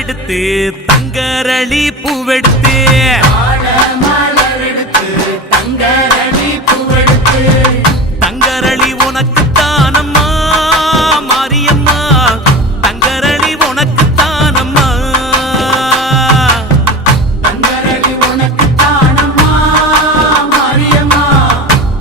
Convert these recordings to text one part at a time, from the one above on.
எடுத்து தங்கரளி பூவெடுத்து தங்கரளி உனக்கு தானம்மா மாரியம்மா தங்கரளி உனக்கு தானம்மா தங்கரளி உனக்கு தானம்மா மாரியம்மா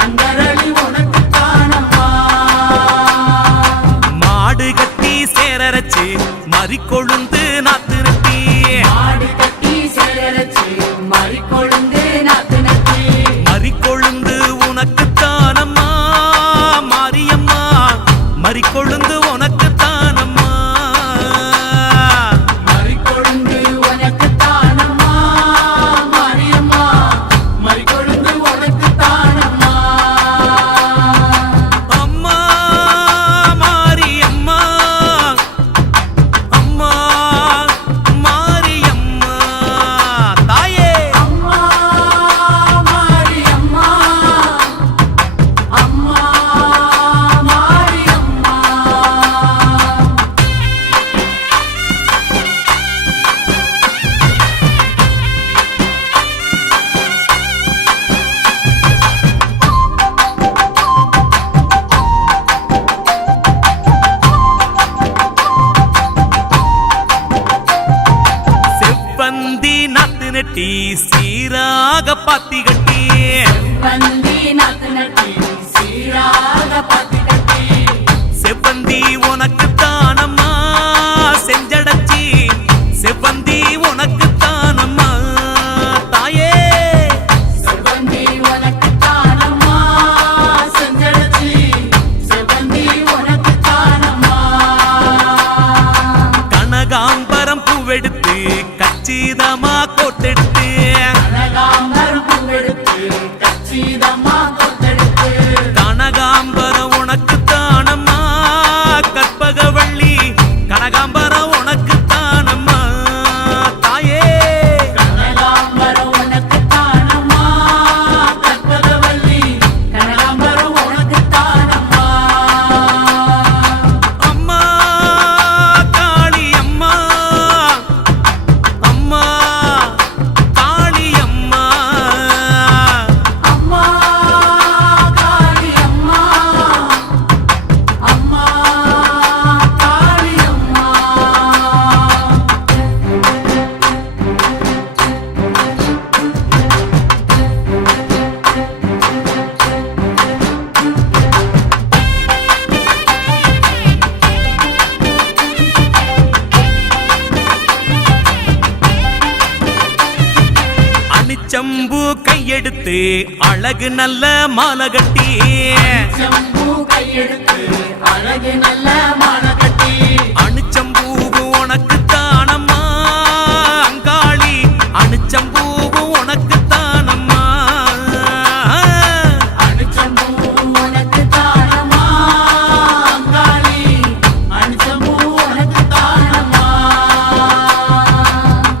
தங்கரளி உனக்கு தானம்மா மாடு கட்டி சேரரச்சு மறிக்கொழுந்து நாத்து நட்டி மாடு கட்டி சேரரச்சு மறிக்கொழுந்து நாத்து நட்டி மறிக்கொழுந்து உனக்கு தானம்மா மாரியம்மா மறிக்கொழுந்து உனக்கு தானம்மா மறிக்கொழுந்து உனக்கு தானம்மா மாரியம்மா மறிக்கொழுந்து உனக்கு தானம்மா அம்மா மாரியம்மா அம்மா மாரியம்மா தாயே அம்மா மாரியம்மா அம்மா மாரியம்மா செவ்வந்தி நாத்து நெட்டி சீராக பாத்தி கட்டி வந்தி நாத்து நட்டி சீராக பாத்தி கட்டி செவ்வந்தி உனக்கு தானம்மா செஞ்சடச்சி செவ்வந்தி உனக்கு தானம்மா தாயே செவ்வந்தி உனக்கு தானம்மா செஞ்சடச்சி செவ்வந்தி உனக்கு தானம்மா கனகாம்பரம் பூவெடுத்து கச்சிதமா கோட்டெடுத்து கனகாம்பரம் பூவெடுத்து கச்சிதம்மா கொத்தெடுத்து கனகாம்பரம் உனக்கு தானம்மா கற்பகவள்ளி கனகாம்பரம் உனக்கு தானம்மா தாயே கனகாம்பரம் உனக்கு தானம்மா கற்பகவள்ளி கனகாம்பரம் உனக்கு தானம்மா அம்மா காளி அம்மா அம்மா காளி அம்மா அம்மா காளி அம்மா அம்மா காளி அம்மா அணிச்சம்பு கையெடுத்து அழகு நல்ல மாலை கட்டி செம்பு கையெடுத்து அழகு நல்ல மாலை கட்டி அணிச்சம்பூவு உனக்கு தானம்மா அங்காளி அணிச்சம்பூவு உனக்கு தானம்மா அணிச்சம்பூ உனக்கு தானம்மா அங்காளி அணிச்சம்பூ உனக்கு தானம்மா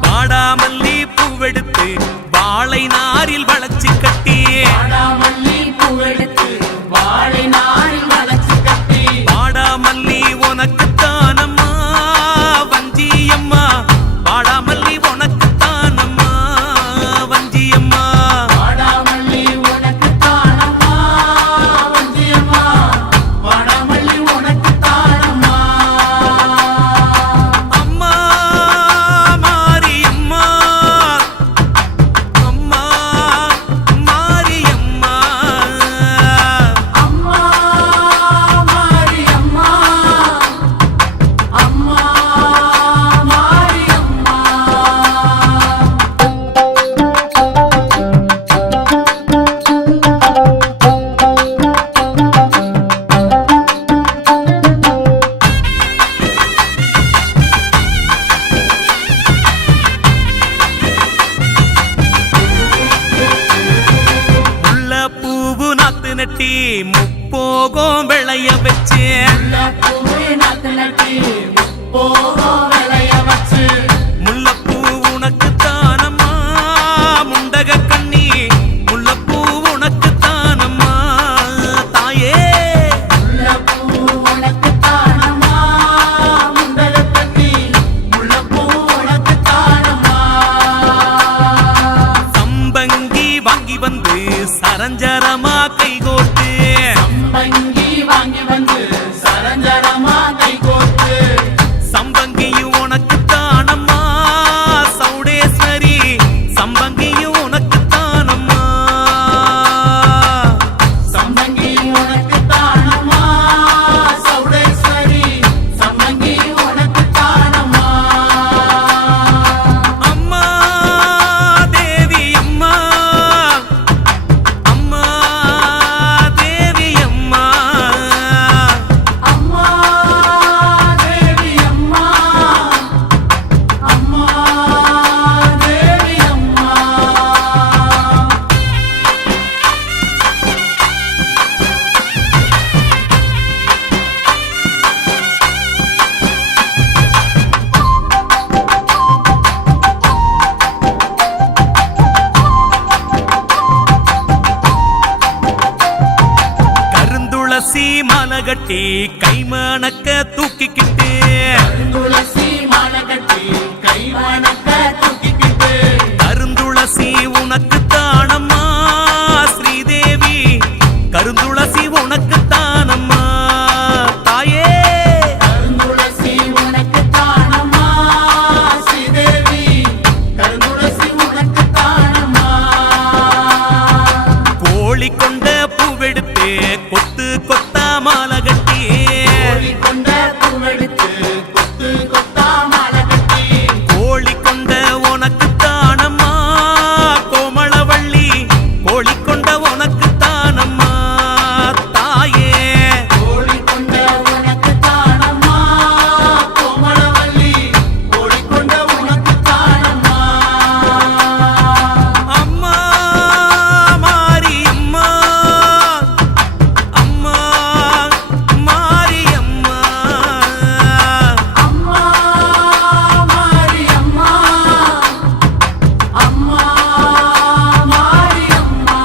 வாடாமல்லி பூவெடுத்து வாழை நாரில் வளைச்சு கட்டி வாடாமல்லி பூவெடுத்து வாழை நாரில் வளைச்சு கட்டி வாடாமல்லி உனக்கு தானம்மா வஞ்சியம்மா வாடாமல்லி உனக்கு தானம்மா வஞ்சியம்மா வாடாமல்லி உனக்கு தானம்மா வஞ்சியம்மா வாடாமல்லி உனக்கு தானம்மா அம்மா மாரியம்மா அம்மா மாரியம்மா அம்மா மாரியம்மா அம்மா மாரியம்மா முல்லை பூவு நாத்து நட்டி முப்போகம் விளைய வச்சு பூவே நாத்து நட்டி போகும் விளைய வச்சு முல்லைப்பூ உனக்கு தானம்மா முண்டக கண்ணி முல்லைப்பூ உனக்கு தானம்மா தாயே முல்லைப்பூ உனக்கு தானம்மா முண்டக கண்ணி முல்லைப்பூ துளசி மாலை கட்டி கைமணக்க தூக்கிக்கிட்டு துளசி மாலை கட்டி கைமணக்க தூக்கிக்கிட்டு கருந்துளசி உனக்கு தானம்மா ஸ்ரீதேவி கருந்துளசி உனக்கு தானம்மா தாயே கருந்துளசி உனக்கு தானம்மா ஸ்ரீதேவி கருந்துளசி உனக்கு தானம்மா கோழி கொண்ட பூவெடுத்து கொத்து கொத்தா மாலை கட்டி கோழி கொண்ட பூவெடுத்து கொத்து கொத்தா மாலை கட்டி கோழி கொண்ட உனக்கு தானம்மா கோமளவள்ளி கோழி கொண்ட உனக்கு தானம்மா தாயே கோழி கொண்ட உனக்கு தானம்மா கோமளவள்ளி கோழி கொண்ட உனக்கு தானம்மா அம்மா மாரியம்மா அம்மா மாரியம்மா அம்மா மாரியம்மா அம்மா மாரியம்மா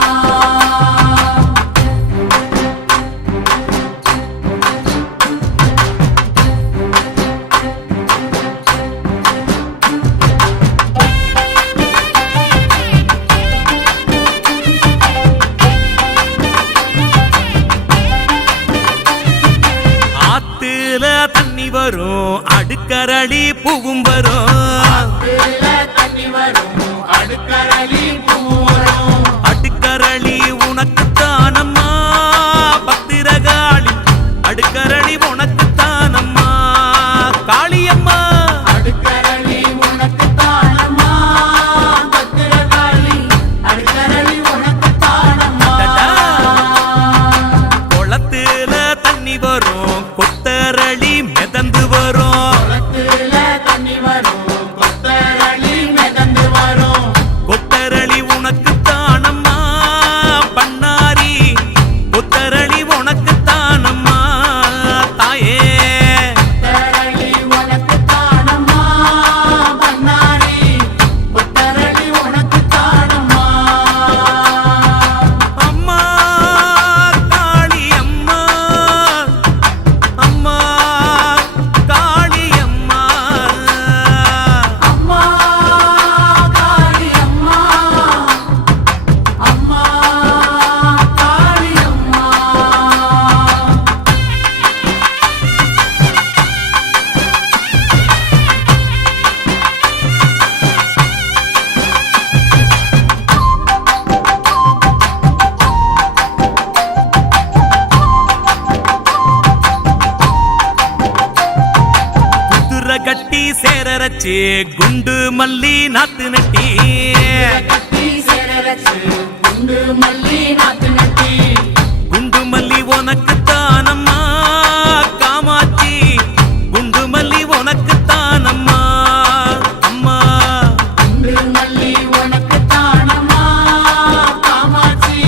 ஆத்துல தண்ணி வரும் அடுக்கரளி பூவும் வரும் ஆத்துல தண்ணி வரும் அடுக்கரளி பூ வரும் அடுக்கரளி உனக்கு தானம்மா பத்திரகாளி அடுக்கரளி உனக்கு தானம்மா காளியம்மா அடுக்கரளி உனக்கு தானம்மா பத்திரகாளி அடுக்கரளி உனக்கு தானம்மா குளத்துல தண்ணி வரும் கொத்தரளி மிதந்து வரும் குளத்துல தண்ணி வரும் கொத்தரளி மிதந்து வரும் கொத்தரளி உனக்கு தானம்மா பண்ணாரி கொத்தரளி உனக்கு தானம்மா தாயே கொத்தரளி உனக்கு தானம்மா பண்ணாரி கொத்தரளி உனக்கு தானம்மா அம்மா காளி அம்மா அம்மா காளி அம்மா அம்மா காளி அம்மா அம்மா காளி அம்மா குதிரை கட்டி சேரரச்சு குண்டு மல்லி நாத்து நட்டி கட்டி சேரரச்சு குண்டு மல்லி நாத்து நட்டி குண்டு மல்லி உனக்கு தானம்மா காமாட்சி குண்டு மல்லி உனக்கு தானம்மா அம்மா குண்டு மல்லி உனக்கு தானம்மா காமாட்சி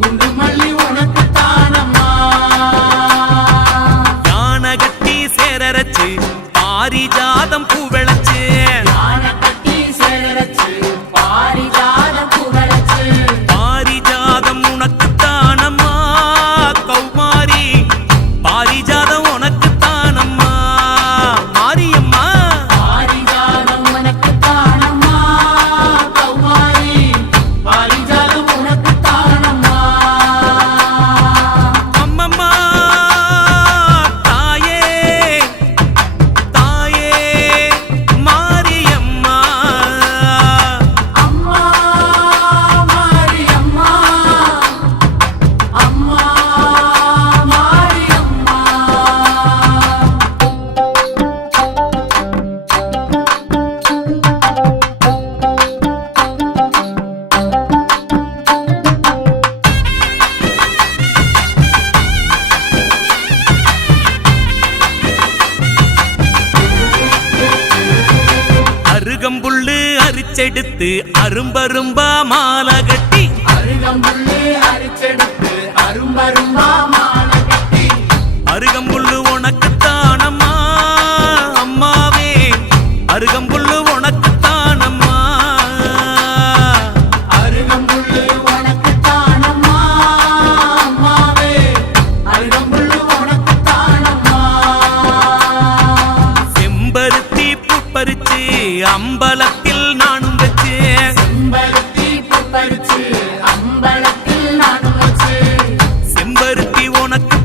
குண்டு மல்லி உனக்கு தானம்மா யானை கட்டி சேரரச்சு பாரிஜாதம் பூ விளைச்சு யானை கட்டி சேரரச்சு பாரிஜாத புகழச்சு பாரிஜாதம் உனக்கு தானம்மா கௌமாரி பாரிஜாதம் உனக்கு தானம்மா மாரியம்மா பாரிஜாதம் உனக்கு தானம்மா கௌமாரி பாரிஜாதம் உனக்கு தானம்மா அம்மம்மா தாயே தாயே மாரியம்மா அம்மா மாரியம்மா அம்மா மாரியம்மா அருகம்புல்லு அரிச்செடுத்து அரும்பரும்பா மாலை கட்டி அருகம்புல்லு அரிச்செடுத்து அரும்பரும்பா மாலை கட்டி அருகம்புல்லு உனக்கு தானம்மா அம்மாவே அருகம்புல்லு உனக்கு தானம்மா அருகம்புல்லு உனக்கு தானம்மா அம்மாவே அருகம்புல்லு உனக்கு